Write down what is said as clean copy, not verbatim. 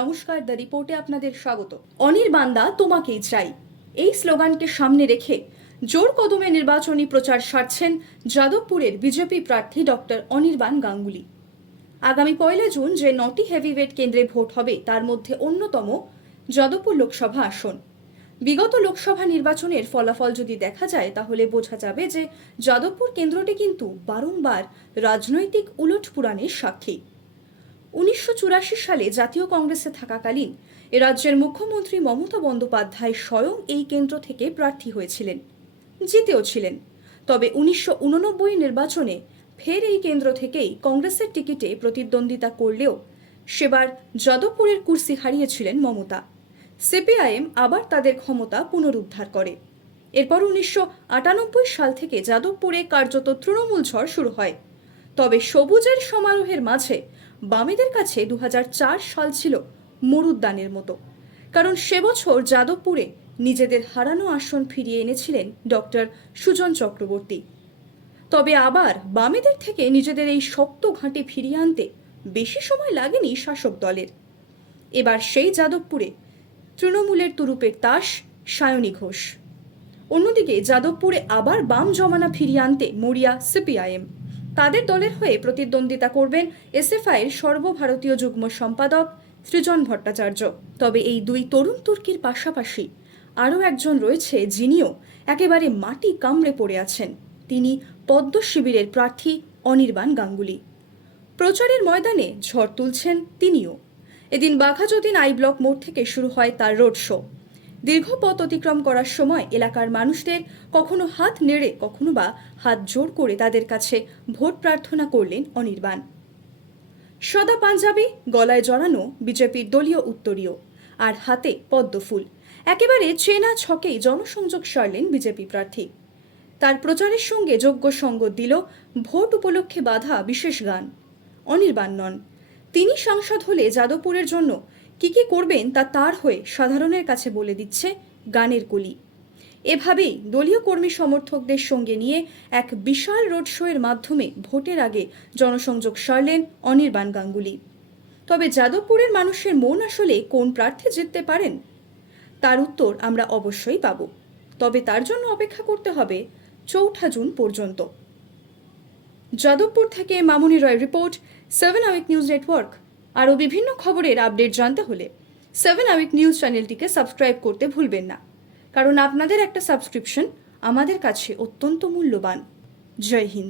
নমস্কার, দ্য রিপোর্টে আপনাদের স্বাগত। অনির্বাণদা তোমাকেই চাই, এই স্লোগানকে সামনে রেখে জোর কদমে নির্বাচনী প্রচার সারছেন যাদবপুরের বিজেপি প্রার্থী ডক্টর অনির্বাণ গাঙ্গুলি। আগামী 1 জুন যে 9টি হেভিওয়েট কেন্দ্রে ভোট হবে তার মধ্যে অন্যতম যাদবপুর লোকসভা আসন। বিগত লোকসভা নির্বাচনের ফলাফল যদি দেখা যায় তাহলে বোঝা যাবে যে যাদবপুর কেন্দ্রটি কিন্তু বারংবার রাজনৈতিক উলটপুরাণের সাক্ষী। 1984 সালে জাতীয় কংগ্রেসে থাকাকালীন এ রাজ্যের মুখ্যমন্ত্রী মমতা বন্দ্যোপাধ্যায় স্বয়ং এই কেন্দ্র থেকে প্রার্থী হয়েছিলেন, জিতেও ছিলেন। তবে 1989 নির্বাচনে ফের এই কেন্দ্র থেকেই কংগ্রেসের টিকিটে প্রতিদ্বন্দ্বিতা করলেও সেবার যাদবপুরের কুর্সি হারিয়েছিলেন মমতা। সিপিআইএম আবার তাদের ক্ষমতা পুনরুদ্ধার করে। এরপর 1998 সাল থেকে যাদবপুরে কার্যত তৃণমূল ঝড় শুরু হয়। তবে সবুজের সমারোহের মাঝে বামেদের কাছে 2004 সাল ছিল মরুদ্যানের মতো, কারণ সে বছর যাদবপুরে নিজেদের হারানো আসন ফিরিয়ে এনেছিলেন ডক্টর সুজন চক্রবর্তী। তবে আবার বামেদের থেকে নিজেদের এই শক্ত ঘাঁটি ফিরিয়ে আনতে বেশি সময় লাগেনি শাসক দলের। এবার সেই যাদবপুরে তৃণমূলের তুরুপের তাস সায়নী ঘোষ। অন্যদিকে যাদবপুরে আবার বাম জমানা ফিরিয়ে আনতে মরিয়া সিপিআইএম। তাদের দলের হয়ে প্রতিদ্বন্দ্বিতা করবেন এসএফআইয়ের সর্বভারতীয় যুগ্ম সম্পাদক সৃজন ভট্টাচার্য। তবে এই দুই তরুণ তুর্কির পাশাপাশি আরও একজন রয়েছে যিনিও একেবারে মাটি কামড়ে পড়ে আছেন। তিনি পদ্ম শিবিরের প্রার্থী অনির্বাণ গাঙ্গুলি। প্রচারের ময়দানে ঝড় তুলছেন তিনিও। এদিন বাঘাযতীন আই ব্লক মোড় থেকে শুরু হয় তার রোড শো। দীর্ঘ পথ অতিক্রম করার সময় এলাকার মানুষদের কখনো হাত নেড়ে কখনো বা হাত জোর করে তাদের কাছে ভোট প্রার্থনা করলেন অনির্বাণ। সাদা পাঞ্জাবি, গলায় জড়ানো বিজেপির দলীয় উত্তরীয়, আর হাতে পদ্মফুল, একেবারে চেনা ছকেই জনসংযোগ সারলেন বিজেপি প্রার্থী। তার প্রচারের সঙ্গে যোগ্য সঙ্গ দিল ভোট উপলক্ষে বাঁধা বিশেষ গান। অনির্বাণ নন, তিনি সাংসদ হলে যাদবপুরের জন্য কি করবেন তা তার হয়ে সাধারণের কাছে বলে দিচ্ছে গানের কলি। এভাবেই দলীয় কর্মী সমর্থকদের সঙ্গে নিয়ে এক বিশাল রোড শো এর মাধ্যমে ভোটের আগে জনসংযোগ সারলেন অনির্বাণ গাঙ্গুলি। তবে যাদবপুরের মানুষের মন আসলে কোন প্রার্থী জিততে পারেন তার উত্তর আমরা অবশ্যই পাব। তবে তার জন্য অপেক্ষা করতে হবে 4 জুন পর্যন্ত। যাদবপুর থেকে মামুনি রয় রিপোর্ট, 7 আওয়ার নিউজ নেটওয়ার্ক। আরও বিভিন্ন খবরের আপডেট জানতে হলে 7 আওয়ার নিউজ চ্যানেলটিকে সাবস্ক্রাইব করতে ভুলবেন না, কারণ আপনাদের একটা সাবস্ক্রিপশন আমাদের কাছে অত্যন্ত মূল্যবান। জয় হিন্দ।